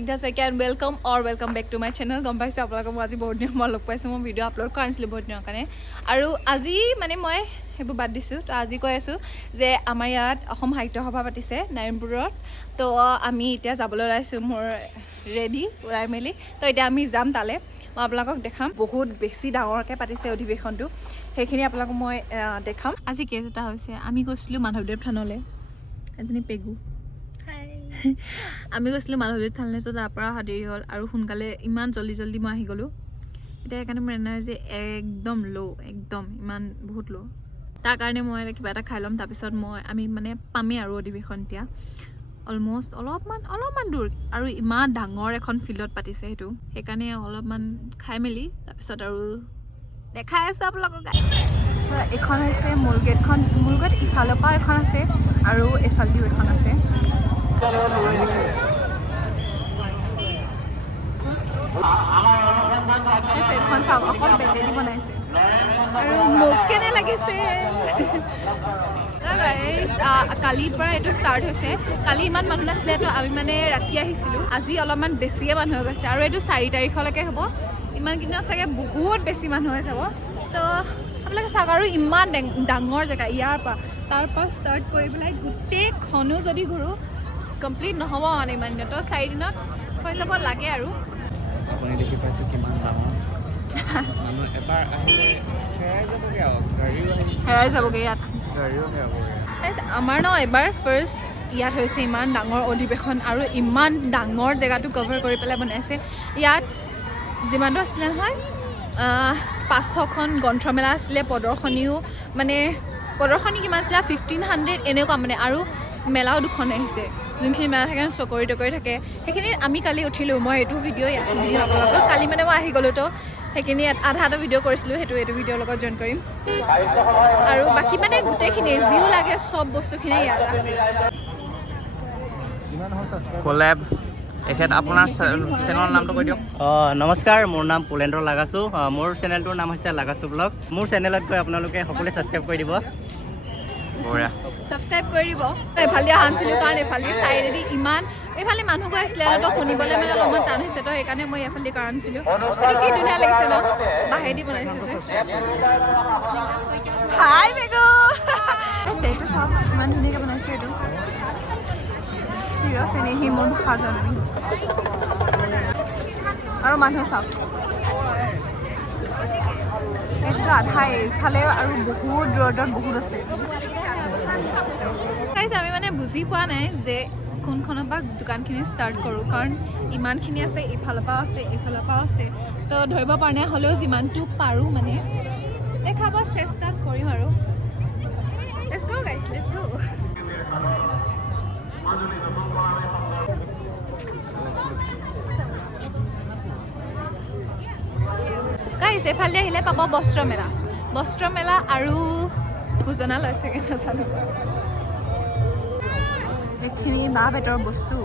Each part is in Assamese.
Snigdhasaikia and welcome back to my channel. গম পাইছে আপোনালোকক মই আজি বহুত দিন মই লগ পাইছোঁ মই ভিডিঅ' আপলোড কৰা নাছিলোঁ বহুত দিনৰ কাৰণে আৰু আজি মানে মই সেইবোৰ বাদ দিছোঁ তো আজি কৈ আছোঁ যে আমাৰ ইয়াত অসম সাহিত্য সভা পাতিছে নাৰায়ণপুৰত তো আমি এতিয়া যাবলৈ ওলাইছোঁ মোৰ ৰেডি ওলাই মেলি তো এতিয়া আমি যাম তালৈ মই আপোনালোকক দেখাম বহুত বেছি ডাঙৰকৈ পাতিছে অধিৱেশনটো সেইখিনি আপোনালোকক মই দেখাম আজি কেছ এটা হৈছে আমি গৈছিলোঁ মাধৱদেৱ থানলৈ এজনী পেগু আমি গৈছিলোঁ মাধৱদেৱ থানলৈ তো তাৰ পৰা অহা দেৰি হ'ল আৰু সোনকালে ইমান জল্দি মই আহি গ'লোঁ এতিয়া সেইকাৰণে মোৰ এনাৰ্জি একদম একদম ইমান বহুত ল' তাৰ কাৰণে মই কিবা এটা খাই ল'ম তাৰপিছত আমি মানে পামেই আৰু অধিৱেশন এতিয়া অলমষ্ট অলপমান দূৰ আৰু ইমান ডাঙৰ এখন ফিল্ডত পাতিছে সেইটো সেইকাৰণে অলপমান খাই মেলি তাৰপিছত আৰু দেখাই আছোঁ আপোনালোকক এইখন হৈছে মূল গেট ইফালৰ পৰা এখন আছে আৰু এফালেদিও এখন আছে এখন চাওক অকল বেটেৰী বনাইছে আৰু মোক কেনে লাগিছে কালিৰ পৰা এইটো ষ্টাৰ্ট হৈছে কালি ইমান মানুহ নাছিলে তো আমি মানে ৰাতি আহিছিলোঁ আজি অলপমান বেছিয়ে মানুহ হৈ গৈছে আৰু এইটো 4 তাৰিখলৈকে হ'ব ইমান কেইদিনত চাগে বহুত বেছি মানুহ হৈ যাব তো আপোনালোকে চাওক আৰু ইমান ডাঙৰ জেগা ইয়াৰ পৰা তাৰ পৰা ষ্টাৰ্ট কৰি পেলাই গোটেইখনো যদি ঘূৰোঁ কমপ্লিট নহ'ব মানে ইমান দিনত 4 দিনত হৈ যাব লাগে আৰু আপুনি দেখি পাইছে কিমান ডাঙৰ মানুহ এবাৰ আহিলে হেৰাই যাবগৈ ইয়াত আমাৰ ন এবাৰ ফাৰ্ষ্ট ইয়াত হৈছে ইমান ডাঙৰ অধিৱেশন আৰু ইমান ডাঙৰ জেগাটো কভাৰ কৰি পেলাই বনাইছে ইয়াত যিমানটো আছিলে নহয় 500খন গ্ৰন্থমেলা আছিলে প্ৰদৰ্শনী কিমান আছিলে 1500 এনেকুৱা মানে আৰু মেলাও দুখন আহিছে যোনখিনি মেলা থাকে চকৰি টকৰি থাকে সেইখিনি আমি কালি উঠিলোঁ মই এইটো ভিডিঅ' ইয়াত দিম আপোনালোকক কালি মানে মই আহি গ'লোঁ তো সেইখিনি আধা ভিডিঅ' কৰিছিলোঁ সেইটো ভিডিঅ'ৰ লগত জইন কৰিম আৰু বাকী মানে গোটেইখিনি যিও লাগে চব বস্তুখিনি ইয়াত আছে কোলেব এখেত আপোনাৰ চেনেলৰ নামটো কৈ দিয়ক নমস্কাৰ মোৰ নাম পুলেন্দ্ৰ লাগাছো মোৰ চেনেলটোৰ নাম হৈছে লাগাছো ব্লগ মোৰ চেনেলত গৈ আপোনালোকে সকলোৱে ছাবস্ক্ৰাইব কৰি দিব ছাবস্ক্ৰাইব কৰি দিব এইফালে আনিছিলোঁ কাৰণ এইফালে চাইডেদি ইমান এইফালে মানুহ গৈ আছিলে ন তো শুনিবলৈ মানে অলপমান টান হৈছে তো সেইকাৰণে মই এইফালে কাৰণ আনিছিলোঁ এইটো কি ধুনীয়া লাগিছে ন বাঁহেদি বনাইছে যে হাই বেগু এইটো চাওক ইমান ধুনীয়াকৈ বনাইছে এইটো চিৰিয়াছ এনেহি মোৰ ভাষা জানি আৰু মানুহ চাওক এইটো আধা এইফালে আৰু বহুত দূৰত বহুত আছে আমি মানে বুজি পোৱা নাই যে কোনখনৰ পৰা দোকানখিনি ষ্টাৰ্ট কৰোঁ কাৰণ ইমানখিনি আছে ইফালৰ পৰাও আছে এইফালৰ পৰাও আছে তো ধৰিব পৰা নাই হ'লেও যিমানটো পাৰোঁ মানে দেখাব চেষ্টা কৰিম আৰু Let's go guys, let's go. Guys, এফালে আহিলে পাব বস্ত্ৰ মেলা আৰু ভোজনালয় চাগে নাজানো এইখিনি বাঁহ বেতৰ বস্তু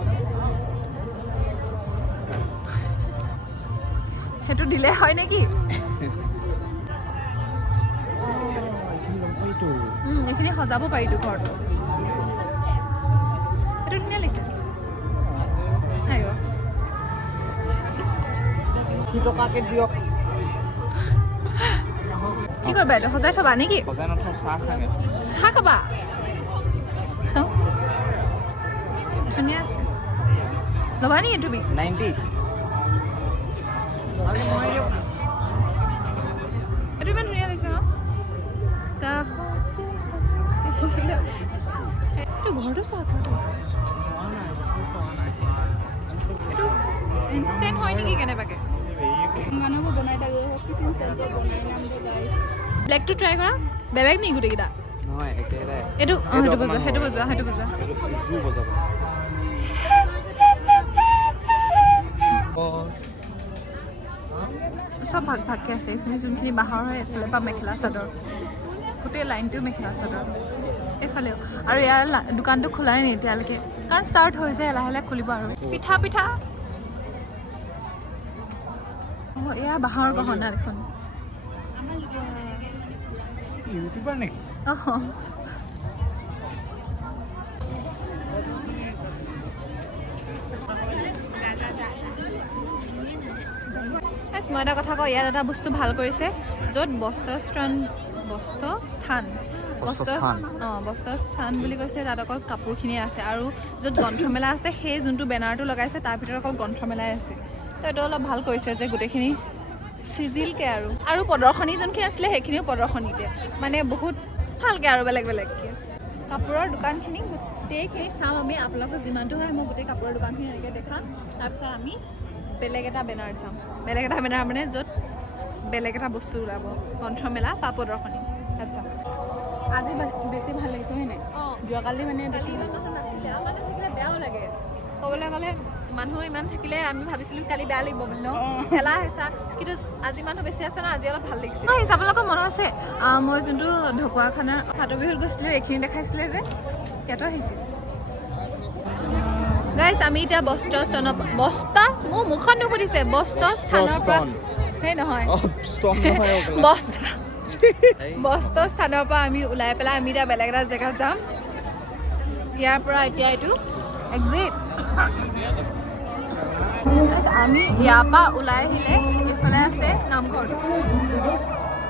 সেইটো দিলে হয় নেকি এইখিনি সজাব পাৰিতো ঘৰটো সেইটো ধুনীয়া লাগিছে কি কৰিবা এইটো সজাই থবা নেকি চাহ খাবা চাওঁ ধুনীয়া আছে ল'বা নেকি তুমি 90 এইটো ইমান ধুনীয়া লাগিছে ন এইটো ঘৰটো চাহ ঘৰটো এইটো ইনষ্টেণ্ট হয় নেকি কেনেবাকৈ ব্লেকটো ট্ৰাই কৰা বেলেগ নেকি গোটেইকেইটা এইটো সেইটো বজোৱা চব ভাগকৈ আছে এইখিনি যোনখিনি বাঁহৰ হয় এফালে পৰা মেখেলা চাদৰ গোটেই লাইনটো মেখেলা চাদৰ এইফালেও আৰু ইয়াৰ দোকানটো খোলাই নাই এতিয়ালৈকে কাৰণ ষ্টাৰ্ট হৈছে লাহে খুলিব আৰু পিঠা এয়া বাঁহৰ গহনা দেখোন ইউটিউবাৰ নেকি মই এটা কথা কওঁ, ইয়াত এটা বস্তু ভাল কৰিছে, য'ত বস্ত্ৰস্থান বুলি কৈছে তাত অকল কাপোৰখিনি আছে, আৰু য'ত গ্ৰন্থমেলা আছে সেই যোনটো বেনাৰটো লগাইছে তাৰ ভিতৰত অকল গ্ৰন্থমেলাই আছে। তো এইটো অলপ ভাল কৰিছে যে গোটেইখিনি চিজিলকৈ আৰু প্ৰদৰ্শনী যোনখিনি আছিলে সেইখিনিও প্ৰদৰ্শনীতে, মানে বহুত ভালকৈ আৰু বেলেগ বেলেগকৈ কাপোৰৰ দোকানখিনি গোটেইখিনি চাম আমি। আপোনালোকক যিমানটো হয় মই গোটেই কাপোৰৰ দোকানখিনি এনেকৈ দেখাম। তাৰপিছত আমি বেলেগ এটা বেনাৰত যাম, বেলেগ এটা বেনাৰ মানে য'ত বেলেগ এটা বস্তু ওলাব, গ্ৰন্থমেলা বা প্ৰদৰ্শনী, তাত যাম। আজি বেছি ভাল লাগিছে হয় নাই? যোৱাকালি মানে কালি ইমান মানুহ নাছিলে, আৰু মানুহ থাকিলে বেয়াও লাগে। ক'বলৈ গ'লে মানুহ ইমান থাকিলে আমি ভাবিছিলোঁ কালি বেয়া লাগিব বুলি ন, খেলা হেঁচা, কিন্তু আজি মানুহ বেছি আছে ন, আজি অলপ ভাল লাগিছে। আপোনালোকৰ মনত আছে মই যোনটো ঢকুৱাখানাৰ ফাটৰ বিহুত গৈছিলোঁ, এইখিনি দেখাইছিলে যে ইয়াতো আহিছিল। গাইছ আমি এতিয়া মোৰ মুখত নুফুটিছে, বস্ত্ৰস্থানৰ পৰা সেই নহয় বস্ত্ৰস্থানৰ পৰা আমি ওলাই পেলাই আমি এতিয়া বেলেগ এটা জেগাত যাম। ইয়াৰ পৰা এতিয়া এইটো এক্সিট। আমি ইয়াৰ পৰা ওলাই আহিলে এইফালে আছে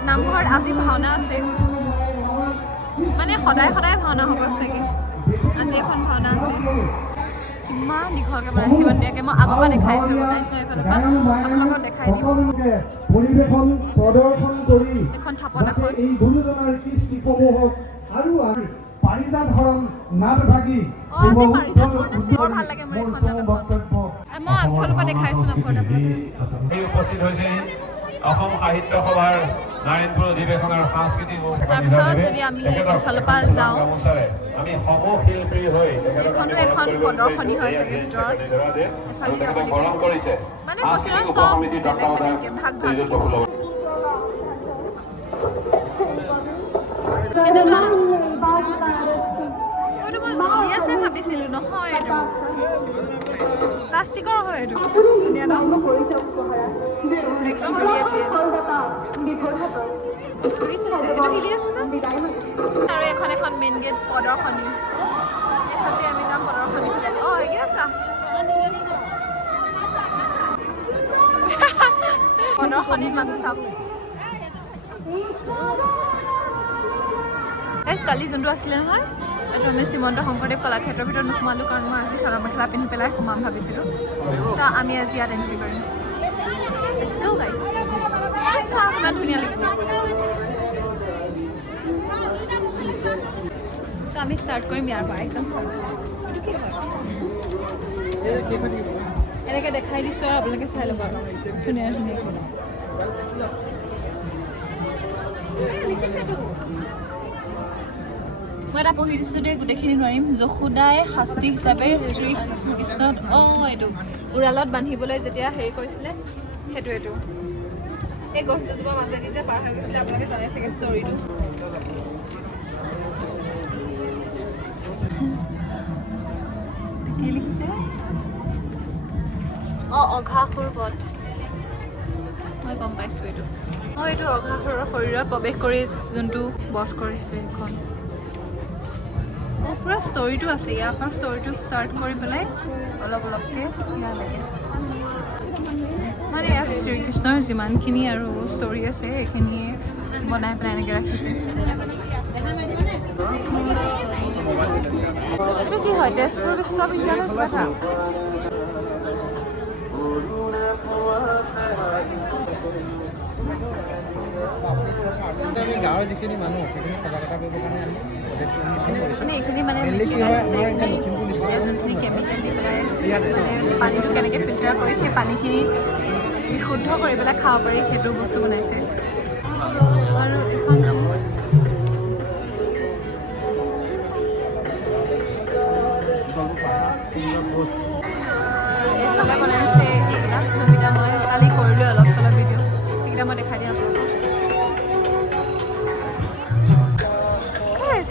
নামঘৰত আজি ভাওনা আছে, মানে সদায় ভাওনা হ'ব চাগে, আজি এখন ভাওনা আছে। কিমান দীঘলকৈ বনাইছে, ইমান ধুনীয়াকৈ। মই আগৰ পৰা দেখাই আছোঁ, গাইছ মই এইফালৰ পৰা আপোনালোকক দেখাই দিম। এখন থাপন এখন বৰ ভাল লাগে মোৰ এইখন জাতকখন। মই আগফালৰ পৰা দেখাইছোঁ নামঘৰত উপস্থিত হৈছে অসম সাহিত্য সভাৰ নাৰায়ণপুৰ অধিৱেশনৰ সাংস্কৃতিক তাৰপিছত যদি আমি এইফালৰ পৰা যাওঁ, আমি সমূহ শিল্পী হৈ এইখনো এখন প্ৰদৰ্শনী হয় চাগে ভিতৰত, এফালে যাব লাগিব। মানে কৈছোঁ নহয় চব বেলেগ বেলেগকৈ ভাগ মই জ্বলি আছে ভাবিছিলোঁ, নহয় এইটো প্লাষ্টিকৰ হয়, এইটো ধুনীয়া ন, একদম চুইচ আছে, এইটো হিলি আছে যে। আৰু এখন মেইন গেট প্ৰদৰ্শনী, এইফালে আমি যাম প্ৰদৰ্শনী ফালে। সেইখিনি আছা প্ৰদৰ্শনীত মানুহ চাওক। কালি যোনটো আছিলে নহয়, এইটো আমি শ্ৰীমন্ত শংকৰদেৱ কলাক্ষেত্ৰৰ ভিতৰত নোসোমালোঁ, কাৰণ মই আজি চাদৰ মেখেলা পিন্ধি পেলাই সোমাম ভাবিছিলোঁ। তো আমি আজি ইয়াত এণ্ট্ৰি কৰিম। Let's go guys. ইমান ধুনীয়া লাগিছে। তো আমি ষ্টাৰ্ট কৰিম ইয়াৰ পৰা, একদম এনেকৈ দেখাই দিছোঁ আৰু আপোনালোকে চাই ল'ব আৰু ধুনীয়া লিখিছেতো। মই এটা পঢ়ি দিছোঁ দেই, গোটেইখিনি নোৱাৰিম। যশোদাই শাস্তি হিচাপে শ্ৰী কৃষ্ণক এইটো উৰালত বান্ধিবলৈ যেতিয়া হেৰি কৰিছিলে, এইটো এই গছ দুজোপাৰ মাজেদি যে পাৰ হৈ গৈছিলে, আপোনালোকে জানে চাগে ষ্টৰিটো। কি লিখিছে? অঘাসুৰ বধ। মই গম পাইছোঁ এইটো। এইটো অঘাসুৰৰ শৰীৰত প্ৰৱেশ কৰি যোনটো বধ কৰিছিলে সেইখন। পুৰা ষ্টৰিটো আছে, ইয়াৰ পৰা ষ্টৰিটো ষ্টাৰ্ট কৰি পেলাই অলপকৈ ইয়ালৈকে, মানে ইয়াত শ্ৰীকৃষ্ণৰ যিমানখিনি আৰু ষ্টৰি আছে সেইখিনিয়ে বনাই পেলাই এনেকৈ ৰাখিছে। এইটো কি হয়, তেজপুৰ বিশ্ববিদ্যালয় কিবা এটা? গাঁৱৰ যিখিনি মানুহ সেইখিনি সজাগতা কৰিবৰ কাৰণে আমি মানে এইখিনি মানে যোনখিনি কেমিকেল দি পেলাই মানে পানীটো কেনেকৈ ফিল্টাৰ কৰি সেই পানীখিনি বিশুদ্ধ কৰি পেলাই খাব পাৰি, সেইটো বস্তু বনাইছে। আৰু এখন এইফালে বনাইছে এইকেইটা মই কালি কৰিলোঁ অলপ চলপ ভিডিঅ', সেইকেইটা মই দেখাই দিম আপোনালোকক।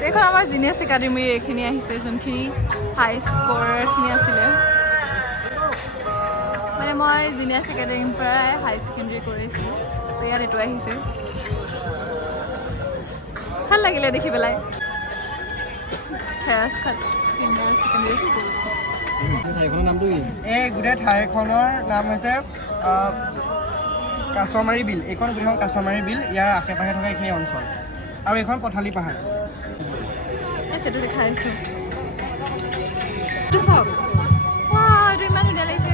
এইখন আমাৰ জিনিয়াছ একাডেমীৰ এইখিনি আহিছে, যোনখিনি হাই স্ক'ৰখিনি আছিলে। মানে মই জিনিয়াছ একাডেমীৰ পৰাই হাই ছেকেণ্ডেৰী কৰিছিলোঁ, তো ইয়াত এইটো আহিছে। ভাল লাগিলে দেখি পেলাই। খেৰাজঘাট চিনিয়ৰ ছেকেণ্ডেৰী স্কুল। ঠাইখনৰ নামটো কি? এই গোটেই ঠাইখনৰ নাম হৈছে কাছমাৰী বিল এইখন গোটেইখন কাছমাৰী বিল ইয়াৰ আশে পাশে থকা এইখিনি অঞ্চল আৰু এইখন পথালি পাহাৰ সেইটো দেখাইছোঁ এইটো চাওক এইটো ইমান ধুনীয়া লাগিছে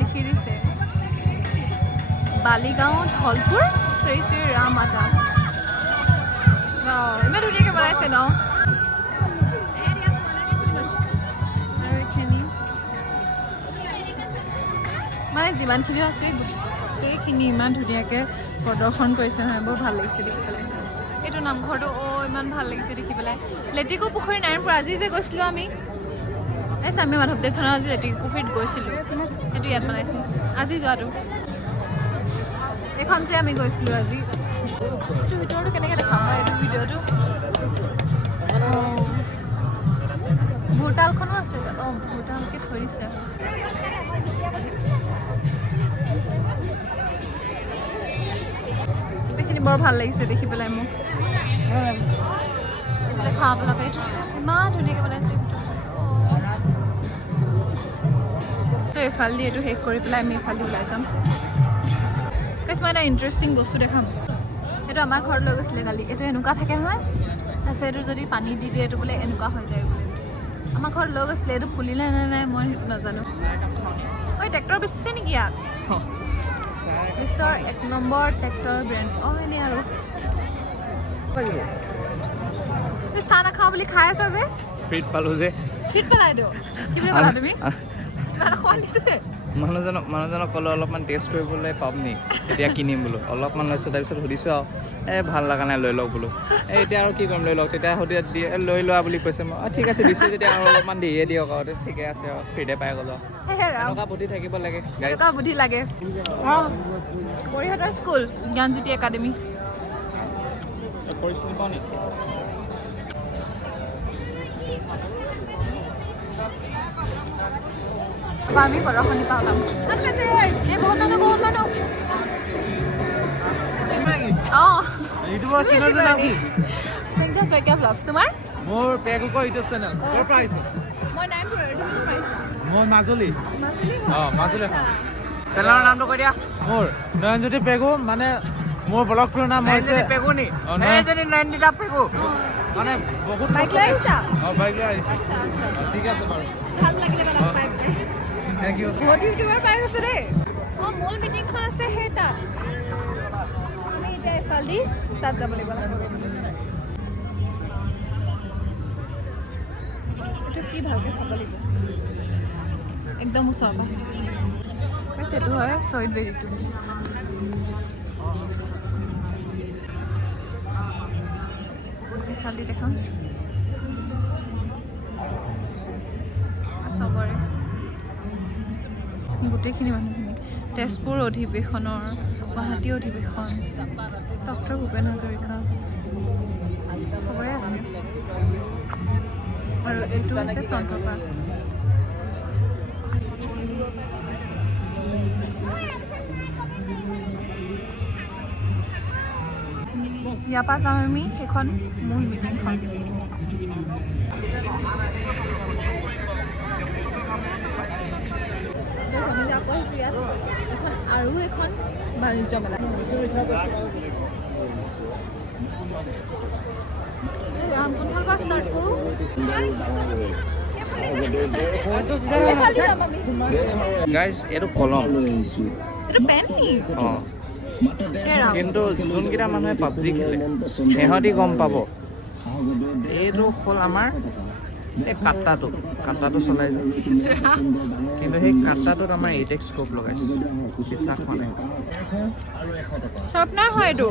লিখি দিছে বালিগাঁও ধলপুৰ শ্ৰী শ্ৰী ৰাম আটা ইমান ধুনীয়াকৈ বনাইছে ন আৰু এইখিনি মানে যিমানখিনি আছে গোটেইখিনি ইমান ধুনীয়াকৈ প্ৰদৰ্শন কৰিছে নহয় বৰ ভাল লাগিছে দেখি পেলাই এইটো নামঘৰটো ইমান ভাল লাগিছে দেখি পেলাই লেটেকু পুখুৰী নাৰায়ণপুৰ আজি যে গৈছিলোঁ আমি এই স্বামী মাধৱদেৱ থানৰ আজি লেটেকু পুখুৰীত গৈছিলোঁ সেইটো ইয়াত বনাইছে আজি যোৱাটো এইখন যে আমি গৈছিলোঁ আজি এইটো ভিতৰটো কেনেকৈ দেখাম হয় এইটো ভিডিঅ'টো ভোৰতালখনো আছে ভোৰতালকৈ থৈ দিছে এইখিনি বৰ ভাল লাগিছে দেখি পেলাই মোক এইফালে খাব লগা এইটো ইমান ধুনীয়াকৈ বনাইছে তো এইফালেদি এইটো শেষ কৰি পেলাই আমি এইফালেদি ওলাই যাম মই এটা ইণ্টাৰেষ্টিং বস্তু দেখাম এইটো আমাৰ ঘৰত লৈ গৈছিলে কালি এইটো এনেকুৱা থাকে নহয় তাৰপিছত এইটো যদি পানী দি দিয়ে এইটো বোলে এনেকুৱা হৈ যায় বোলে আমাৰ ঘৰত লৈ গৈছিলে এইটো ফুলিলে নে নাই মই সেইটো নাজানো ঐ ট্ৰেক্টৰ বেচিছে নেকি ইয়াত বিশ্বৰ 1 নম্বৰ ট্ৰেক্টৰ ব্ৰেণ্ড এনেই আৰু চাহ নাখাওঁ বুলি খাই আছা যে ফ্ৰীত পালোঁ যে ফ্ৰীত পেলাই দিওঁ কি বুলি ক'লা তুমি ইমান খোৱা দিছে মানুহজনক ক'লোঁ অলপমান টেষ্ট কৰিবলৈ পাম নি এতিয়া কিনিম বোলো অলপমান লৈছোঁ তাৰপিছত সুধিছোঁ আৰু ভাল লগা নাই লৈ লওক বোলো এতিয়া আৰু কি কৰিম লৈ লওক তেতিয়া সুধি দিয়ে লৈ লোৱা বুলি কৈছে মই ঠিক আছে দিছোঁ যেতিয়া আৰু অলপমান দিয়ে দিয়ক আৰু ঠিকে আছে আৰু ফ্ৰীতে পাই গ'লো এনেকুৱা বুদ্ধি থাকিব লাগে এনেকুৱা বুদ্ধি লাগে পৰিহঁতৰ স্কুল জ্ঞানজ্যোতি একাডেমি চিনি পাওঁ নেকি আমি প্ৰদৰ্শনী পৰা ওলাম এই বহুত মানুহ ইউটিউবৰ চেনেলটোৰ নাম কি Snigdhasaikiavlogs তোমাৰ মোৰ পেগুকৰ ইউটিউব চেনেল ক'ৰ পৰা আহিছে মই নাৰায়ণপুৰ মই মাজুলী মাজুলী চেনেলৰ নামটো কৈ দিয়া মোৰ নয়নজ্যোতি পেগু মানে মোৰ ব্লগটোৰ নাম হৈছে পেগু নি নয়নজ্যোতি পেগু মানে বহুত বাইক লৈ আহিছা বাইক লৈ আহিছে আচ্ছা আচ্ছা ঠিক আছে বাৰু ভাল লাগিলে মানে পাই পেলাই থেংক ইউ বহুত ইউটিউবাৰ পাই গৈছে দেই মূল মিটিংখন আছে সেই তাত আমি এতিয়া এফালেদি তাত যাব লাগিব এইটো কি ভালকৈ চাব লাগিব একদম ওচৰ পৰা কৈছে এইটো হয় শ্বহীদ বেৰীটো এফালেদি দেখাম চবৰে গোটেইখিনি মানুহখিনি তেজপুৰ অধিৱেশনৰ গুৱাহাটী অধিৱেশন ডক্টৰ ভূপেন হাজৰিকা চবৰে আছে আৰু এইটো আছে ফ্ৰণ্টৰ পৰা ইয়াৰ পৰা যাম আমি সেইখন মূল মিটিংখন আমি যে আকৌ আহিছোঁ ইয়াত এখন আৰু এখন বাণিজ্য মেলা ৰাম কোনফালৰ পৰা ষ্টাৰ্ট কৰোঁ গাইজ এইটো কলম এইটো পেন নি কিন্তু যোনকেইটা মানুহে পাবজি খেলে সিহঁতি গম পাব এইটো হ'ল আমাৰ এই কাটাটো চলাই যায় কিন্তু সেই কাটাটোত আমাৰ 8x স্কোপ লগাইছে বিশ্বাস হোৱা নাই চাৰ্পনাৰ হয় এইটো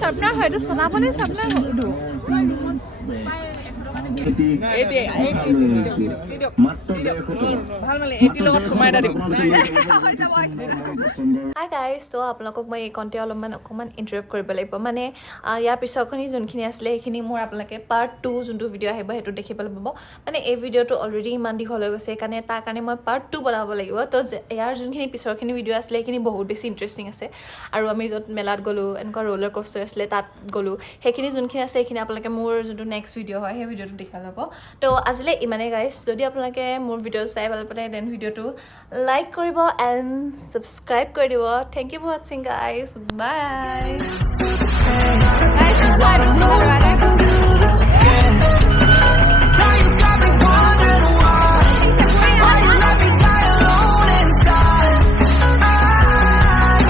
চাৰ্পনাৰ হয় এইটো চলাবলৈ চাৰ্পনাৰ এইটো হাই গাইজ তো আপোনালোকক মই এই কণ্টেণ্ট অকণমান ইণ্টাৰেক্ট কৰিব লাগিব মানে ইয়াৰ পিছৰখিনি যোনখিনি আছিলে সেইখিনি মোৰ আপোনালোকে পাৰ্ট 2 যোনটো ভিডিঅ' আহিব সেইটো দেখিবলৈ পাব মানে এই ভিডিঅ'টো অলৰেডি ইমান দীঘল হৈ গৈছে সেইকাৰণে তাৰ কাৰণে মই পাৰ্ট 2 বনাব লাগিব তো ইয়াৰ যোনখিনি পিছৰখিনি ভিডিঅ' আছিলে সেইখিনি বহুত বেছি ইণ্টাৰেষ্টিং আছে আৰু আমি য'ত মেলাত গ'লোঁ এনেকুৱা ৰোলাৰ কোষ্টাৰ আছিলে তাত গ'লোঁ সেইখিনি যোনখিনি আছে সেইখিনি আপোনালোকে মোৰ যোনটো নেক্সট ভিডিঅ' হয় সেই ভিডিঅ'টো ভিডিঅ'টো দেখা ল'ব তো আজিলৈ ইমানেই গাইজ যদি আপোনালোকে মোৰ ভিডিঅ' চাই ভাল পালে দেন ভিডিঅ'টো লাইক কৰিব এণ্ড ছাবস্ক্ৰাইব কৰি দিব থেংক ইউ ফৰ ৱাচিং গাইজ বাই